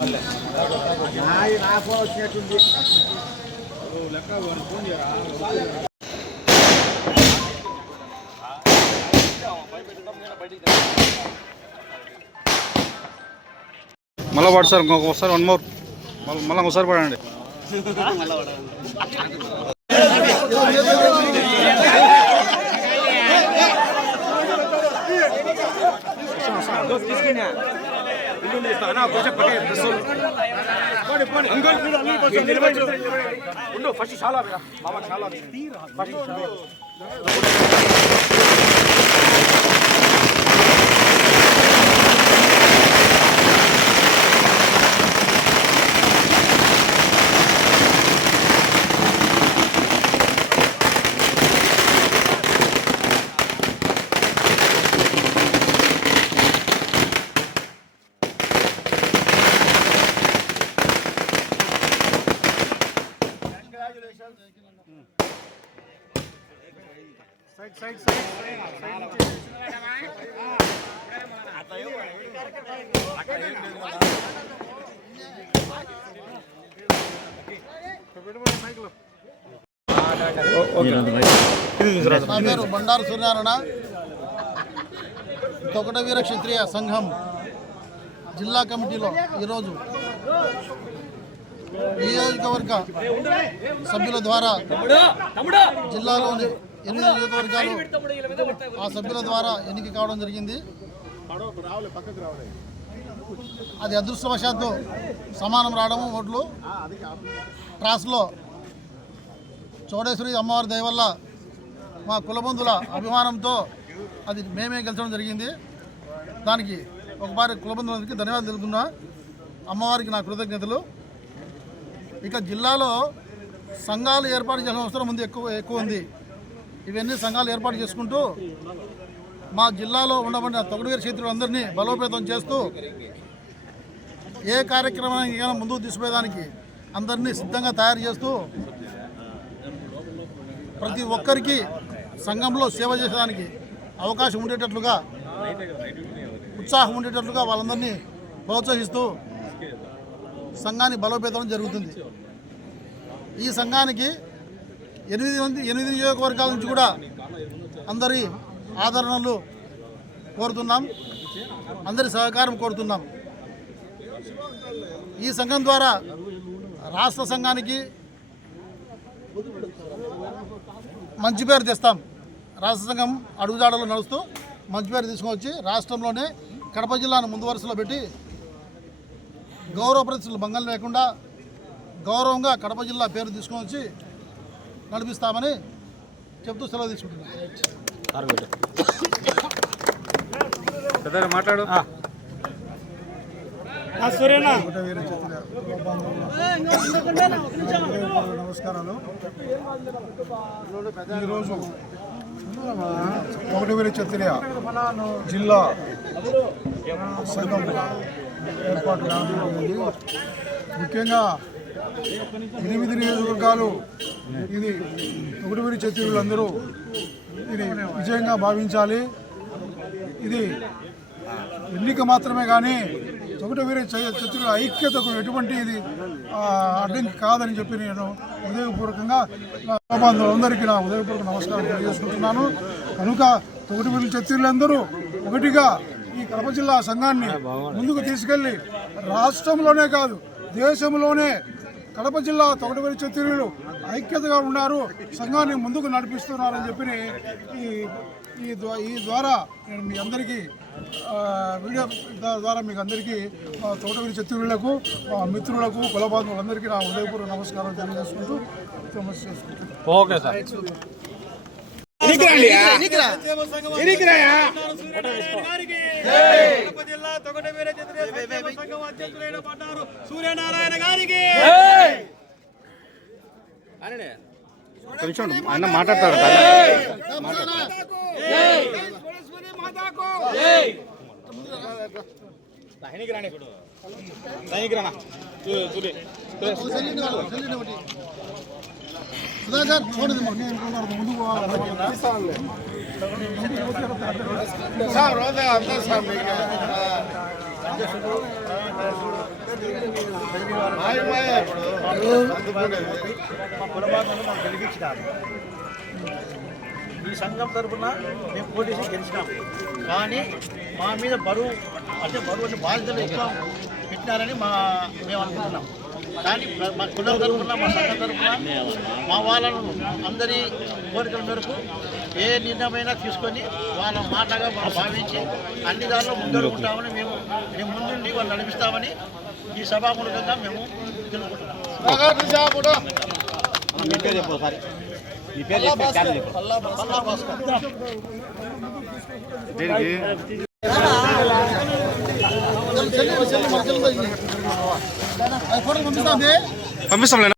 మళ్ళీ పడు సార్ ఇంకొకసారి 1 more మళ్ళీ ఒకసారి పడండి. ఫస్ట్ చాలా నా పేరు బండారు సూర్యనారాయణ. తొకట వీర క్షత్రియ సంఘం జిల్లా కమిటీలో ఈరోజు నియోజకవర్గ సభ్యుల ద్వారా జిల్లాలోని 8 నియోజకవర్గాలు ఆ సభ్యుల ద్వారా ఎన్నిక కావడం జరిగింది. అది అదృష్టవశాత్తు సమానం రావడము ఓట్లు ట్రాస్లో చౌడేశ్వరి అమ్మవారి దయ వల్ల మా కులబంధుల అభిమానంతో అది మేమే గెలిచడం జరిగింది. దానికి ఒకసారి కులబంధులందరికీ ధన్యవాదాలు తెలుపుతున్నా. అమ్మవారికి నా కృతజ్ఞతలు. ఇక జిల్లాలో సంఘాలు ఏర్పాటు చేయాల్సిన అవసరం ఉంది, ఎక్కువ ఉంది. ఇవన్నీ సంఘాలు ఏర్పాటు చేసుకుంటూ మా జిల్లాలో ఉండబడిన తొగటవీర క్షత్రియులందరినీ బలోపేతం చేస్తూ ఏ కార్యక్రమానికి ముందుకు తీసుకుపోయేదానికి అందరినీ సిద్ధంగా తయారు చేస్తూ ప్రతి ఒక్కరికి సంఘంలో సేవ చేసేదానికి అవకాశం ఉండేటట్లుగా, ఉత్సాహం ఉండేటట్లుగా వాళ్ళందరినీ ప్రోత్సహిస్తూ సంఘాన్ని బలోపేతం జరుగుతుంది. ఈ సంఘానికి 8 నియోజకవర్గాల నుంచి కూడా అందరి ఆదరణలు కోరుతున్నాం, అందరి సహకారం కోరుతున్నాం. ఈ సంఘం ద్వారా రాష్ట్ర సంఘానికి మంచి పేరు తెస్తాం. రాష్ట్ర సంఘం అడుగుజాడలో నడుస్తూ మంచి పేరు తీసుకొచ్చి రాష్ట్రంలోనే కడప జిల్లాను ముందు వరుసలో పెట్టి గౌరవ ప్రతిష్టలు భంగం లేకుండా గౌరవంగా కడప జిల్లా పేరు తీసుకొని వచ్చి నడిపిస్తామని చెప్తూ సెలవు తీసుకుంటున్నాం. మాట్లాడు. నమస్కారాలు. ఈరోజు తొగటవీర క్షత్రియ జిల్లా సంఘం ఏర్పాటు కానుంది. ముఖ్యంగా 8 నియోజకవర్గాలు ఇది తొగటవీర క్షత్రియులందరూ ఇది విజయంగా భావించాలి. ఇది ఎన్నిక మాత్రమే కానీ తొగటవీర క్షత్రియుల ఐక్యతకు ఎటువంటి ఇది అడ్డంకి కాదని చెప్పి నేను ఉదయపూర్వకంగా అందరికీ నా ఉదయపూర్వక నమస్కారం తెలియజేసుకుంటున్నాను. కనుక తొగటవీర క్షత్రియులందరూ ఒకటిగా ఈ కడప జిల్లా సంఘాన్ని ముందుకు తీసుకెళ్లి రాష్ట్రంలోనే కాదు దేశంలోనే కడప జిల్లా తొగటవీర క్షత్రియులు ఐక్యతగా ఉన్నారు, సంఘాన్ని ముందుకు నడిపిస్తున్నారని చెప్పి ఈ ద్వారా నేను మీ అందరికీ వీడియో ద్వారా మీకు అందరికీ తొగటవీర క్షత్రియులకు మిత్రులకు కులబాంధవులందరికీ నా ఉదయపూర్వక నమస్కారం తెలియజేసుకుంటూ ఓకే సార్. సూర్యనారాయణ గారికి కొంచెం ఆయన మాట్లాడతారు. ముందు అధ్యక్షుడు మా కులబాంధవులు మాకు గెలిపించినారు. ఈ సంఘం తరఫున మేము పోటీ చేసి గెలిచినాము. కానీ మా మీద బరువు అంటే బాధ్యతలు ఎక్కువ పెట్టినారని మేము అనుకుంటున్నాం. కానీ మా కులం తరఫున మా సంఘం తరఫున మా వాళ్ళను అందరి కోరికల మేరకు ఏ నిర్ణయమైనా తీసుకొని వాళ్ళ మాటగా మనం భావించి అన్ని దానిలో ముందడుకుంటామని మేము ముందుండి వాళ్ళు నడిపిస్తామని ఈ సభామూలకంగా మేము తెలుపుకుంటున్నాం. పంపిస్తాం